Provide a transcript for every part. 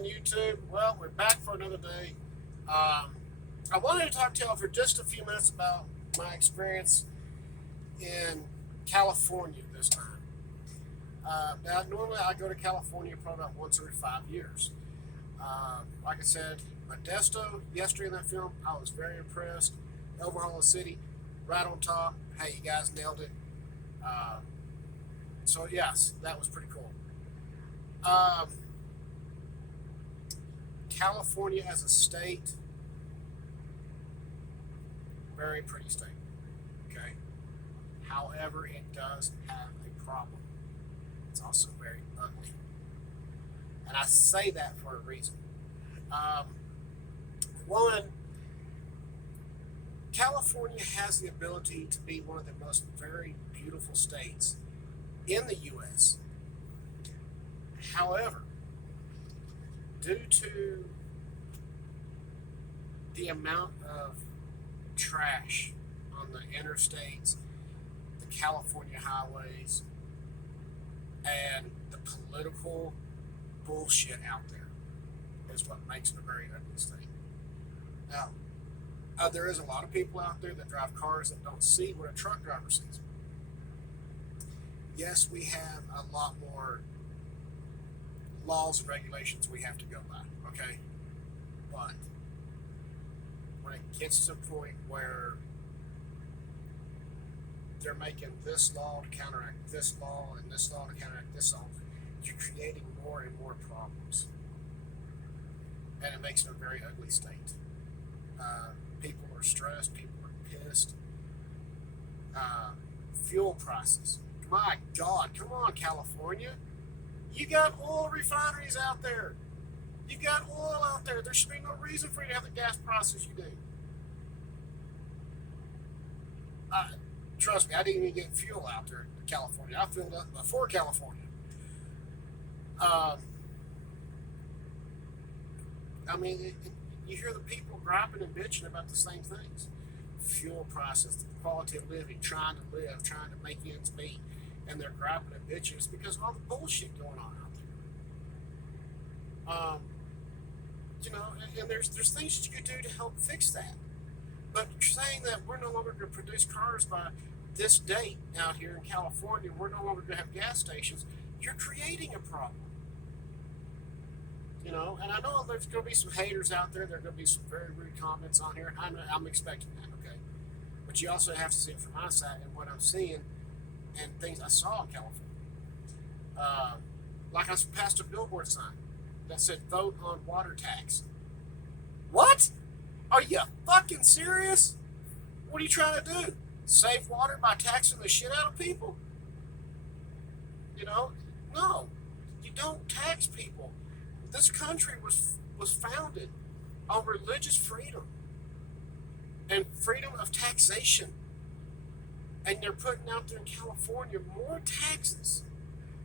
doing, YouTube? Well, we're back for another day. I wanted to talk to y'all for just a few minutes about my experience in California this time. Now, normally I go to California probably about once every 5 years. Like I said, Modesto, yesterday in that film, I was very impressed. Overhaul City, right on top. Hey, you guys nailed it. So, yes, that was pretty cool. Um, California as a state, very pretty state. Okay. However, it does have a problem. It's also very ugly. And I say that for a reason. Um, One, California has the ability to be one of the most very beautiful states in the U.S. However, due to the amount of trash on the interstates, the California highways, and the political bullshit out there is what makes it a very ugly state. Now, there is a lot of people out there that drive cars that don't see what a truck driver sees. Yes, we have a lot more laws and regulations we have to go by, okay? But when it gets to the point where they're making this law to counteract this law and this law to counteract this law, you're creating more and more problems. And it makes it a very ugly state. People are stressed, people are pissed. Fuel prices. My God, come on, California. You got oil refineries out there. You got oil out there. There should be no reason for you to have the gas prices you do. Trust me, I didn't even get fuel out there in California. I filled up before California. You hear the people griping and bitching about the same things. Fuel prices, the quality of living, trying to live, trying to make ends meet. And they're griping and bitching. It's because of all the bullshit going on out there. And there's things that you could do to help fix that. But saying that we're no longer going to produce cars by this date out here in California, we're no longer going to have gas stations, you're creating a problem. And I know there's going to be some haters out there. There are going to be some very rude comments on here. I'm expecting that, okay? But you also have to see it from my side and what I'm seeing and things I saw in California. Like I passed a billboard sign that said, vote on water tax. What? Are you fucking serious? What are you trying to do? Save water by taxing the shit out of people? No. You don't tax people. This country was founded on religious freedom and freedom of taxation. And they're putting out there in California more taxes.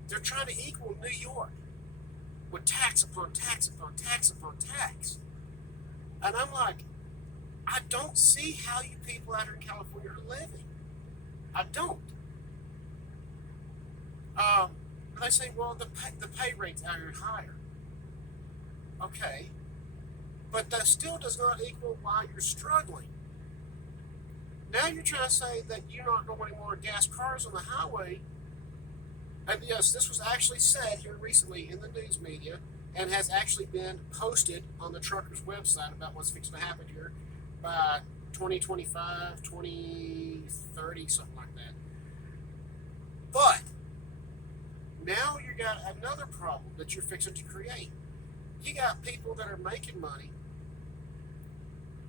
They're trying to equal New York with tax upon tax upon tax upon tax. And I'm like, I don't see how you people out here in California are living. I don't. And they say, well, the pay rates out here are higher. Okay. But that still does not equal why you're struggling. Now you're trying to say that you're not going to want any more gas cars on the highway. And yes, this was actually said here recently in the news media and has actually been posted on the truckers' website about what's fixing to happen here by 2025, 2030, something like that. But now you got another problem that you're fixing to create. You got people that are making money,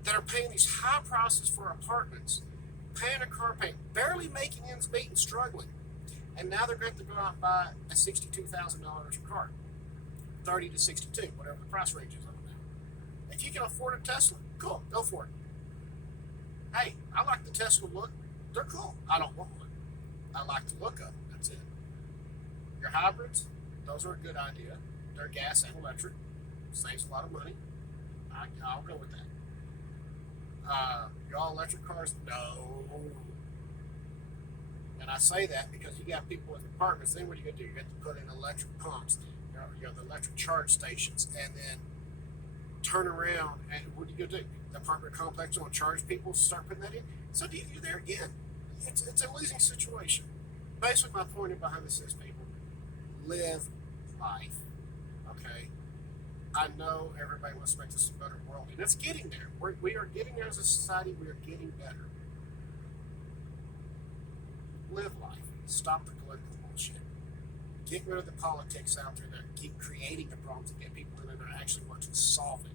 that are paying these high prices for apartments, paying a car payment, barely making ends meet and struggling. And now they're going to go out and buy a $62,000 car. 30 to 62, whatever the price range is on it now. If you can afford a Tesla, cool, go for it. Hey, I like the Tesla look. They're cool. I don't want one. I like the look of them. That's it. Your hybrids, those are a good idea. They're gas and electric. Saves a lot of money. I'll go with that. Your all-electric cars, no. And I say that because you got people with apartments. Then what are you going to do? You have to put in electric pumps. the electric charge stations, and then turn around and what are you gonna do? The apartment complex will charge people to start putting that in. So you're there again. It's a losing situation. Basically, my point behind this is, people, live life. Okay. I know everybody wants to make this a better world, and it's getting there. We are getting there as a society. We are getting better. Live life. Stop the political bullshit. Get rid of the politics out there that keep creating the problems and get people in there that actually want to solve it.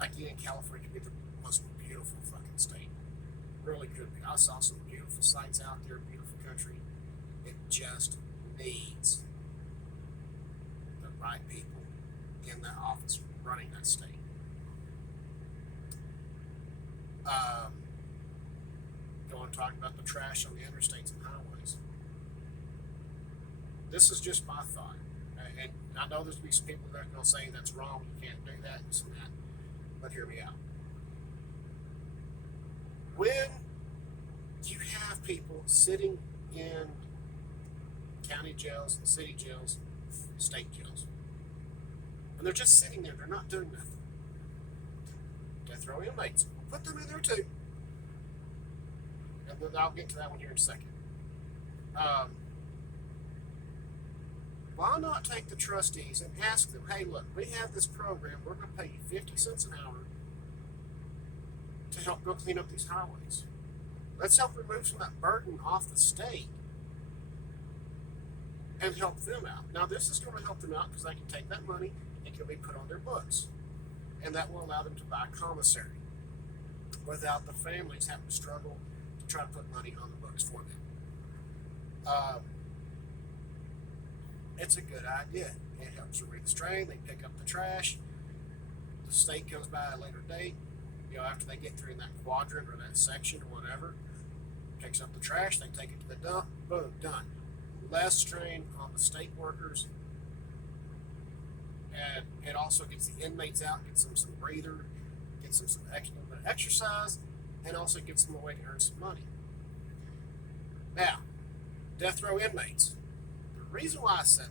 Again, California could be the most beautiful fucking state. Really could be. I saw some beautiful sights out there, beautiful country. It just needs the right people in that office running that state. Going to talk about the trash on the interstates and highways. This is just my thought. And I know there's going to be some people that are going to say that's wrong, you can't do that, this and that. But hear me out. When you have people sitting in county jails and city jails, state jails, and they're just sitting there, they're not doing nothing. Death row inmates, we'll put them in there too. And then I'll get to that one here in a second. Why not take the trustees and ask them, hey, look, we have this program, we're going to pay you 50 cents an hour to help go clean up these highways. Let's help remove some of that burden off the state and help them out. Now, this is going to help them out because they can take that money, it can be put on their books. And that will allow them to buy commissary without the families having to struggle to try to put money on the books for them. It's a good idea. It helps relieve the strain. They pick up the trash. The state comes by at a later date, after they get through in that quadrant or that section or whatever, picks up the trash, they take it to the dump, boom, done. Less strain on the state workers, and it also gets the inmates out, gets them some breather, gets them some exercise, and also gives them a way to earn some money. Now, death row inmates. The reason why I said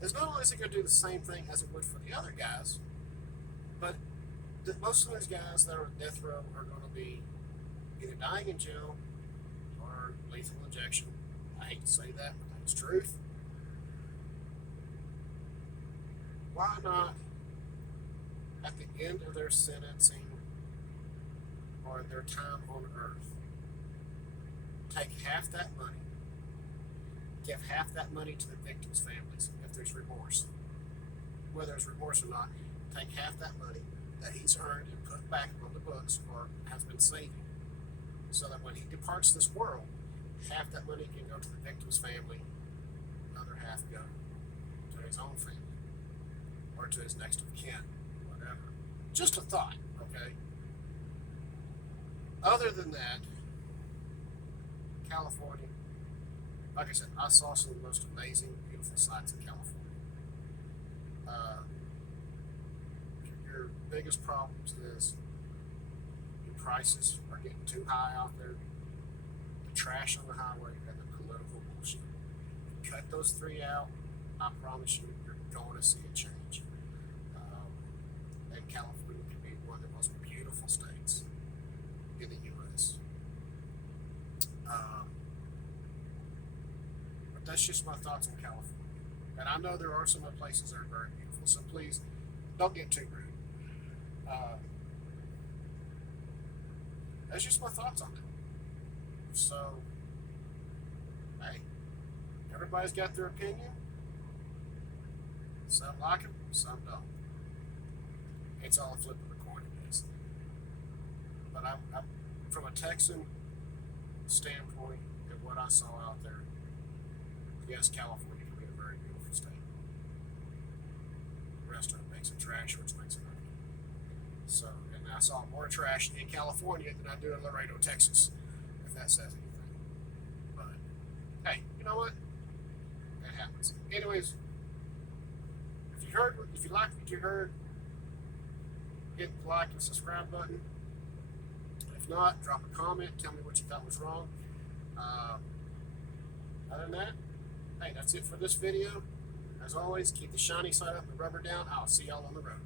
that is not only is it going to do the same thing as it would for the other guys, but most of those guys that are on death row are going to be either dying in jail or lethal injection. I hate to say that, but that's truth. Why not, at the end of their sentencing or their time on earth, take half that money, give half that money to the victims' families if there's remorse. Whether there's remorse or not, take half that money that he's earned and put back on the books or has been saving, so that when he departs this world, half that money can go to the victim's family, another half go to his own family or to his next of kin, whatever. Just a thought, okay? Other than that, California, like I said, I saw some of the most amazing, beautiful sights in California. Your biggest problems is your prices are getting too high out there, the trash on the highway, and the political bullshit. Cut those three out, I promise you, you're going to see a change. And California can be one of the most beautiful states in the U.S. But that's just my thoughts on California. And I know there are some other places that are very beautiful, so please don't get too rude. That's just my thoughts on it. So, hey, everybody's got their opinion. Some like them, some don't. It's all a flip of the coin, it is. But I'm from a Texan standpoint and what I saw out there, yes, California can be a very beautiful state. The rest of it makes it trash, which makes it ugly. So, and I saw more trash in California than I do in Laredo, Texas, if that says anything. But, hey, you know what? It happens. Anyways, if you liked what you heard, hit the like and subscribe button. If not, drop a comment, tell me what you thought was wrong. Other than that, Hey, that's it for this video. As always, keep the shiny side up and the rubber down. I'll see y'all on the road.